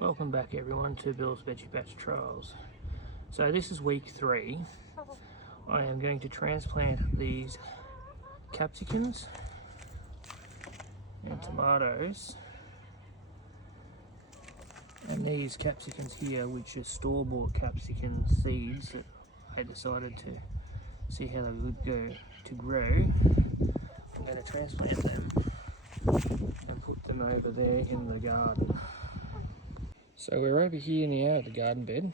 Welcome back everyone to Bill's Veggie Batch Trials. So this is week 3. I am going to transplant these capsicums and tomatoes, and these capsicums here, which are store-bought capsicum seeds that I decided to see how they would go to grow. I'm going to transplant them and put them over there in the garden. So we're over here now at the garden bed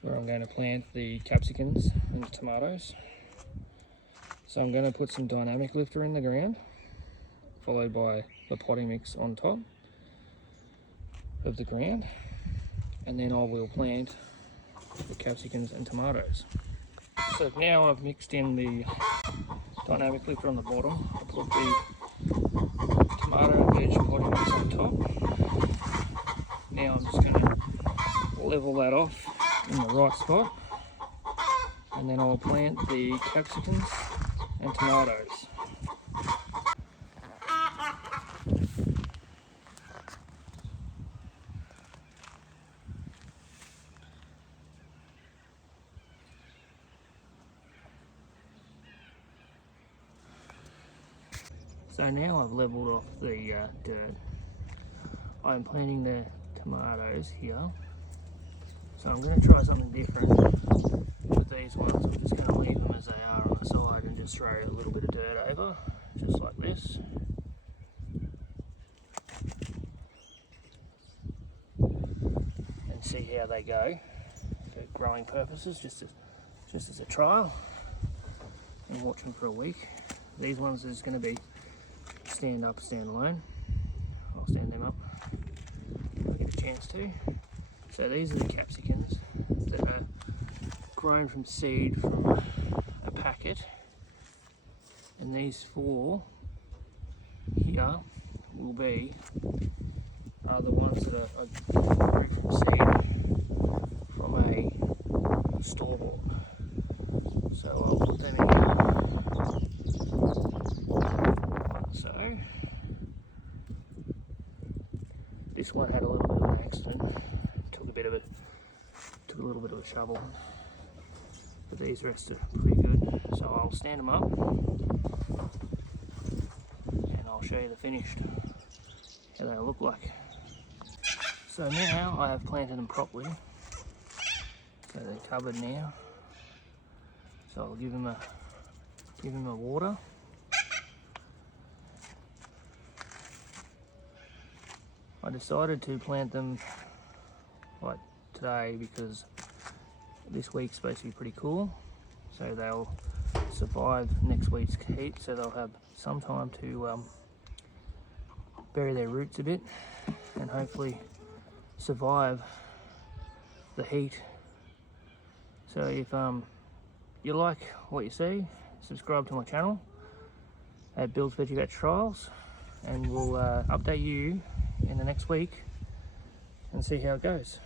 where I'm going to plant the capsicums and the tomatoes. So I'm going to put some dynamic lifter in the ground, followed by the potting mix on top of the ground, and then I will plant the capsicums and tomatoes. So now I've mixed in the dynamic lifter on the bottom. I put the tomato and veg potting mix on top. Now I'm just going to level that off in the right spot, and then I'll plant the capsicums and tomatoes. So now I've leveled off the dirt. I'm planting the tomatoes here. So I'm going to try something different with these ones. I'm just going to leave them as they are on the side and just throw a little bit of dirt over, just like this. And see how they go for growing purposes, just as a trial. And watch them for a week. These ones is going to be stand up, stand alone. I'll stand them up if I get a chance to. So these are the capsicums that are grown from seed from a packet, and these 4 here will be the ones that are grew from seed from a store-bought. So I'll put them in. So this one had a little bit of an accident. Took a little bit of a shovel, but these rest are pretty good. So I'll stand them up and I'll show you the finished, how they look like. So now I have planted them properly, so they're covered now. So I'll give them a water. I decided to plant them like today because this week's supposed to be pretty cool, so they'll survive next week's heat, so they'll have some time to bury their roots a bit and hopefully survive the heat. So if you like what you see, subscribe to my channel at Bill's Veggie Batch Trials, and we'll update you in the next week and see how it goes.